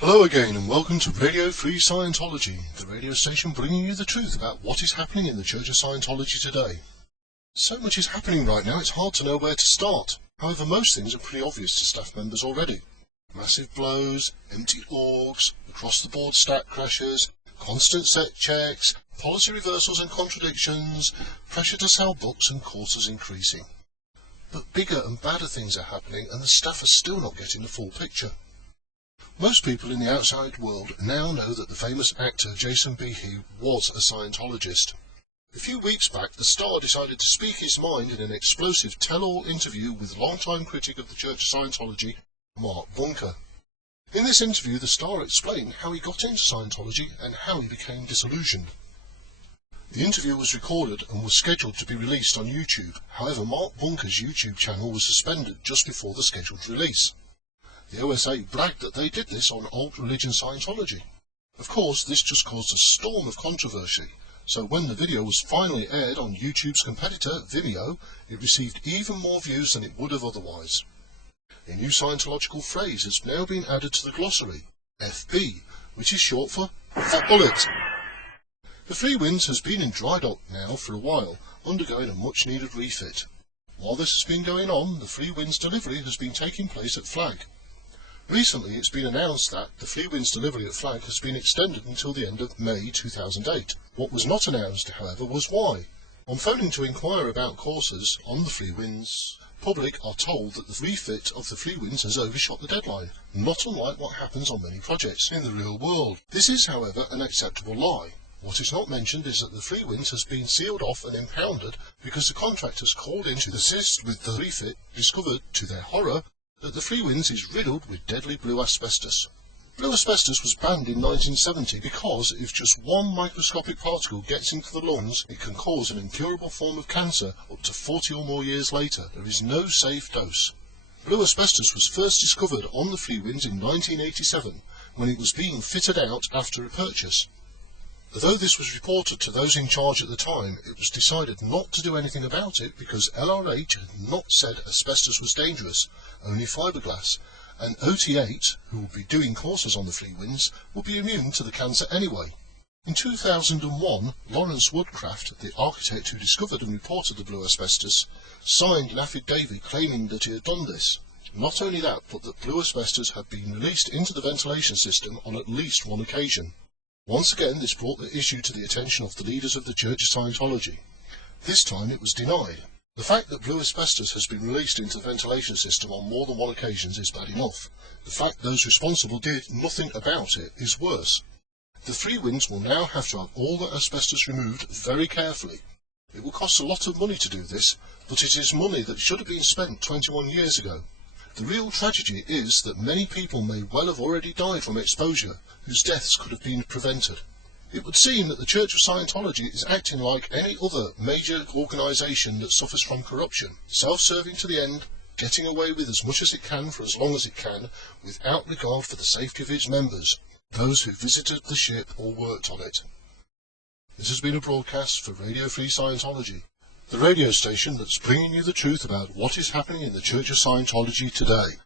Hello again and welcome to Radio Free Scientology, the radio station bringing you the truth about what is happening in the Church of Scientology today. So much is happening right now it's hard to know where to start. However, most things are pretty obvious to staff members already. Massive blows, empty orgs, across-the-board stat crashes, constant set checks, policy reversals and contradictions, pressure to sell books and courses increasing. But bigger and badder things are happening and the staff are still not getting the full picture. Most people in the outside world now know that the famous actor Jason Beghe was a Scientologist. A few weeks back, the star decided to speak his mind in an explosive tell-all interview with longtime critic of the Church of Scientology, Mark Bunker. In this interview, the star explained how he got into Scientology and how he became disillusioned. The interview was recorded and was scheduled to be released on YouTube. However, Mark Bunker's YouTube channel was suspended just before the scheduled release. The OSA bragged that they did this on Alt Religion Scientology. Of course, this just caused a storm of controversy, so when the video was finally aired on YouTube's competitor, Vimeo, it received even more views than it would have otherwise. A new Scientological phrase has now been added to the glossary, FB, which is short for Fat Bullet. The Freewinds has been in dry dock now for a while, undergoing a much-needed refit. While this has been going on, the Freewinds delivery has been taking place at Flag. Recently, it's been announced that the Freewinds delivery at Flag has been extended until the end of May 2008. What was not announced, however, was why. On phoning to inquire about courses on the Freewinds, public are told that the refit of the Freewinds has overshot the deadline, not unlike what happens on many projects in the real world. This is, however, an acceptable lie. What is not mentioned is that the Freewinds has been sealed off and impounded because the contractors called in to assist with the refit discovered, to their horror, that the Freewinds is riddled with deadly blue asbestos. Blue asbestos was banned in 1970 because if just one microscopic particle gets into the lungs, it can cause an incurable form of cancer up to 40 or more years later. There is no safe dose. Blue asbestos was first discovered on the Freewinds in 1987 when it was being fitted out after a purchase. Although this was reported to those in charge at the time, it was decided not to do anything about it because LRH had not said asbestos was dangerous, only fiberglass, and OT8, who will be doing courses on the Freewinds, will be immune to the cancer anyway. In 2001, Lawrence Woodcraft, the architect who discovered and reported the blue asbestos, signed an affidavit claiming that he had done this. Not only that, but that blue asbestos had been released into the ventilation system on at least one occasion. Once again, this brought the issue to the attention of the leaders of the Church of Scientology. This time it was denied. The fact that blue asbestos has been released into the ventilation system on more than one occasion is bad enough. The fact those responsible did nothing about it is worse. The Freewinds will now have to have all the asbestos removed very carefully. It will cost a lot of money to do this, but it is money that should have been spent 21 years ago. The real tragedy is that many people may well have already died from exposure, whose deaths could have been prevented. It would seem that the Church of Scientology is acting like any other major organisation that suffers from corruption, self-serving to the end, getting away with as much as it can for as long as it can, without regard for the safety of its members, those who visited the ship or worked on it. This has been a broadcast for Radio Free Scientology, the radio station that's bringing you the truth about what is happening in the Church of Scientology today.